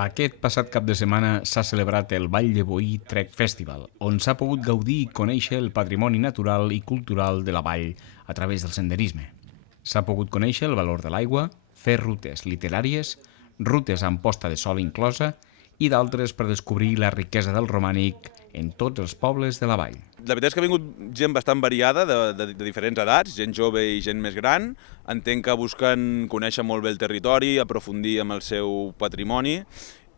Aquest passat cap de setmana s'ha celebrat el Vall de Boí Trek Festival, on s'ha pogut gaudir i conèixer el patrimoni natural i cultural de la vall a través del senderisme. S'ha pogut conèixer el valor de l'aigua, fer rutes literàries, rutes amb posta de sol inclosa i d'altres per descobrir la riquesa del romànic en tots els pobles de la vall. La veritat és que ha vingut gent bastant variada, de diferents edats, gent jove i gent més gran. Entenc que busquen conèixer molt bé el territori, aprofundir amb el seu patrimoni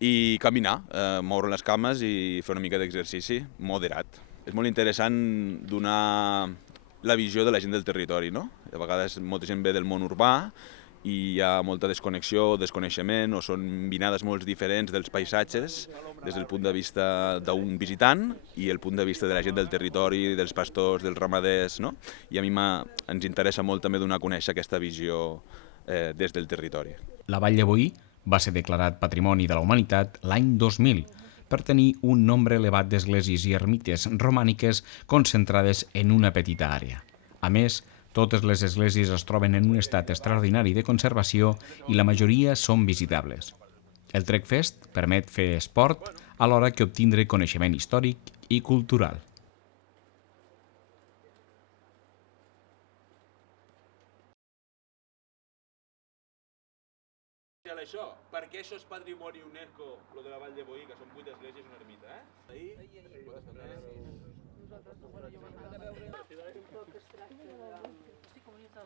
i caminar, moure les cames i fer una mica d'exercici moderat. És molt interessant donar la visió de la gent del territori, no? A vegades molta gent ve del món urbà i hi ha molta desconnexió o desconeixement, o són vinades molt diferents dels paisatges des del punt de vista d'un visitant i el punt de vista de la gent del territori, dels pastors, dels ramaders, no? I a mi ens interessa molt també donar a conèixer aquesta visió des del territori. La Vall de Boí va ser declarat Patrimoni de la Humanitat l'any 2000 per tenir un nombre elevat d'esglésies i ermites romàniques concentrades en una petita àrea. A més, totes les esglésies es troben en un estat extraordinari de conservació i la majoria són visitables. El Trek Fest permet fer esport alhora que obtindre coneixement històric i cultural. Això, perquè això és patrimoni UNESCO, lo de la Vall de Boí, que són 8 esglésies i una ermita, Nosaltres no podem veure un poc es tracta de... Sí, com jo t'ho